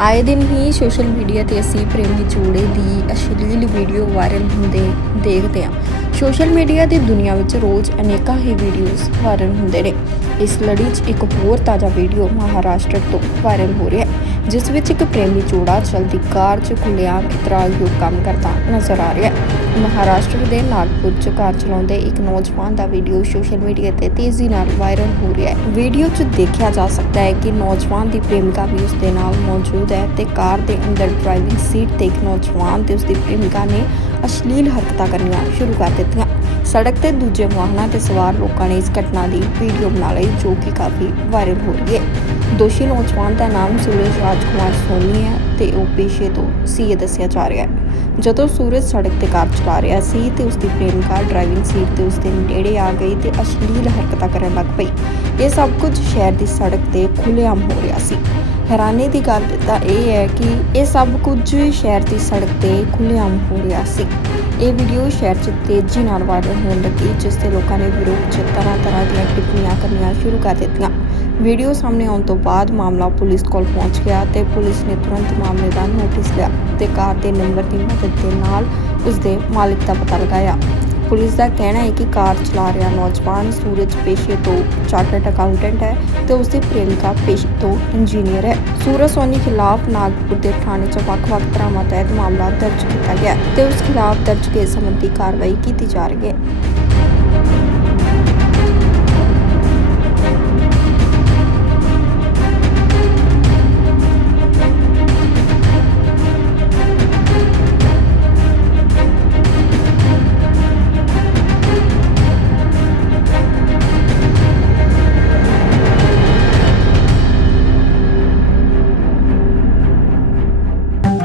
ਆਏ ਦਿਨ ਹੀ social media ਤੇ ਅਸੀਂ ਪ੍ਰੇਮੀ ਜੋੜੇ ਦੀ ਅਸ਼ਲੀਲ ਵੀਡੀਓ ਵਾਇਰਲ ਹੁੰਦੇ ਦੇਖਦੇ ਹਾਂ। ਸੋਸ਼ਲ ਮੀਡੀਆ ਦੀ ਦੁਨੀਆ ਵਿੱਚ ਰੋਜ਼ ਅਨੇਕਾਂ ਹੀ ਵੀਡੀਓਜ਼ ਵਾਇਰਲ ਹੁੰਦੇ ਨੇ। ਇਸ ਲੜੀ 'ਚ ਇੱਕ ਹੋਰ ਤਾਜ਼ਾ ਵੀਡੀਓ ਮਹਾਰਾਸ਼ਟਰ ਤੋਂ ਵਾਇਰਲ ਹੋ ਰਿਹਾ ਹੈ। ਜਿਸ ਵਿੱਚ ਇੱਕ ਪ੍ਰੇਮੀ ਜੋੜਾ ਚਲਦੀ ਕਾਰ 'ਚ ਖੁੱਲ੍ਹੇਆਮ ਇਤਰਾਜ਼ਯੋਗ ਕੰਮ ਕਰਦਾ ਨਜ਼ਰ ਆ ਰਿਹਾ ਹੈ। ਮਹਾਰਾਸ਼ਟਰ ਦੇ ਨਾਗਪੁਰ 'ਚ ਕਾਰ ਚਲਾਉਂਦੇ ਇੱਕ ਨੌਜਵਾਨ ਦਾ ਵੀਡੀਓ ਸੋਸ਼ਲ ਮੀਡੀਆ ਤੇ ਤੇਜ਼ੀ ਨਾਲ ਵਾਇਰਲ ਹੋ ਰਿਹਾ ਹੈ। ਵੀਡੀਓ 'ਚ ਦੇਖਿਆ ਜਾ ਸਕਦਾ ਹੈ ਕਿ ਨੌਜਵਾਨ ਦੀ ਪ੍ਰੇਮਿਕਾ ਵੀ ਉਸ ਦੇ ਨਾਲ ਮੌਜੂਦ ਹੈ ਤੇ ਕਾਰ ਦੇ ਅੰਦਰ ਡਰਾਈਵਿੰਗ ਸੀਟ ਤੇ ਇੱਕ ਨੌਜਵਾਨ ਤੇ ਉਸ ਦੀ ਪ੍ਰੇਮਿਕਾ ਨੇ ਅਸ਼ਲੀਲ ਹਰਕਤਾਂ ਕਰਨੀਆਂ ਸ਼ੁਰੂ ਕਰ ਦਿੱਤੀਆਂ। ਸੜਕ ਤੇ ਦੂਜੇ ਵਾਹਨਾਂ ਤੇ ਸਵਾਰ ਲੋਕਾਂ ਨੇ ਇਸ ਘਟਨਾ ਦੀ ਵੀਡੀਓ ਬਣਾ ਲਈ, ਜੋ ਕਿ ਕਾਫੀ ਵਾਇਰਲ ਹੋ ਰਹੀ ਹੈ। ਦੋਸ਼ੀ ਨੌਜਵਾਨ ਦਾ ਨਾਮ ਸੂਰਜ ਰਾਜਕੁਮਾਰ ਸੋਨੀ ਹੈ ਤੇ ਉਹ ਪੇਸ਼ੇ ਤੋਂ ਸੀਏ ਦੱਸਿਆ ਜਾ ਰਿਹਾ ਹੈ। ਜਦੋਂ ਸੂਰਜ ਸੜਕ ਤੇ ਕਾਰ ਚਲਾ ਰਿਹਾ ਸੀ ਤੇ ਉਸ ਦੀ ਪ੍ਰੇਮਿਕਾ ਡਰਾਈਵਿੰਗ ਸੀਟ ਤੇ ਉਸ ਦੇ ਨੇੜੇ ਆ ਗਈ ਤੇ ਅਸ਼ਲੀਲ ਹਰਕਤਾਂ ਕਰਨ ਲੱਗ ਪਈ। ਇਹ ਸਭ ਕੁਝ ਸ਼ਹਿਰ ਦੀ ਸੜਕ ਤੇ ਖੁੱਲ੍ਹੇਆਮ ਹੋ ਰਿਹਾ ਸੀ। ਹੈਰਾਨੀ ਦੀ ਗੱਲ ਤਾਂ ਇਹ ਹੈ ਕਿ ਇਹ ਸਭ ਕੁਝ ਸ਼ਹਿਰ ਦੀ ਸੜਕ ਤੇ ਖੁੱਲ੍ਹੇਆਮ ਹੋ ਰਿਹਾ ਸੀ। ਇਹ ਵੀਡੀਓ ਸ਼ਹਿਰ 'ਚ ਤੇਜ਼ੀ ਨਾਲ ਵਾਇਰਲ ਹੋਣ ਲੱਗੀ, ਜਿਸ ਤੇ ਲੋਕਾਂ ਨੇ ਵਿਰੋਧ 'ਚ ਤਰ੍ਹਾਂ ਤਰ੍ਹਾਂ ਦੀਆਂ ਟਿੱਪਣੀਆਂ ਕਰਨੀਆਂ ਸ਼ੁਰੂ ਕਰ ਦਿੱਤੀਆਂ। ਵੀਡੀਓ ਸਾਹਮਣੇ ਆਉਣ ਤੋਂ ਬਾਅਦ ਮਾਮਲਾ ਪੁਲਿਸ ਕੋਲ ਪਹੁੰਚ ਗਿਆ ਤੇ ਪੁਲਿਸ ਨੇ ਤੁਰੰਤ ਮਾਮਲੇ ਦਾ ਨੋਟਿਸ ਲਿਆ ਤੇ ਕਾਰ ਦੇ ਨੰਬਰ ਦੀ ਮਦਦ ਦੇ ਨਾਲ ਉਸ ਦੇ ਮਾਲਕ ਦਾ ਪਤਾ ਲਗਾਇਆ। ਪੁਲਿਸ ਦਾ ਕਹਿਣਾ ਹੈ ਕਿ ਕਾਰ ਚਲਾ ਰਿਹਾ ਨੌਜਵਾਨ ਸੂਰਜ ਪੇਸ਼ੇ ਤੋਂ ਚਾਰਟਰਡ ਅਕਾਊਂਟੈਂਟ ਹੈ ਤੇ ਉਸ ਦੀ ਪ੍ਰੇਮਿਕਾ ਪੇਸ਼ੇ ਤੋਂ ਇੰਜੀਨੀਅਰ ਹੈ। ਸੂਰਜ ਸੋਨੀ ਖਿਲਾਫ ਨਾਗਪੁਰ ਦੇ ਥਾਣੇ 'ਚ ਵੱਖ-ਵੱਖ ਧਾਰਾਵਾਂ ਤਹਿਤ ਮਾਮਲਾ ਦਰਜ ਕੀਤਾ ਗਿਆ ਹੈ ਤੇ ਉਸ ਖਿਲਾਫ ਦਰਜ ਕੇਸ ਸੰਬੰਧੀ ਕਾਰਵਾਈ ਕੀਤੀ ਜਾ ਰਹੀ ਹੈ।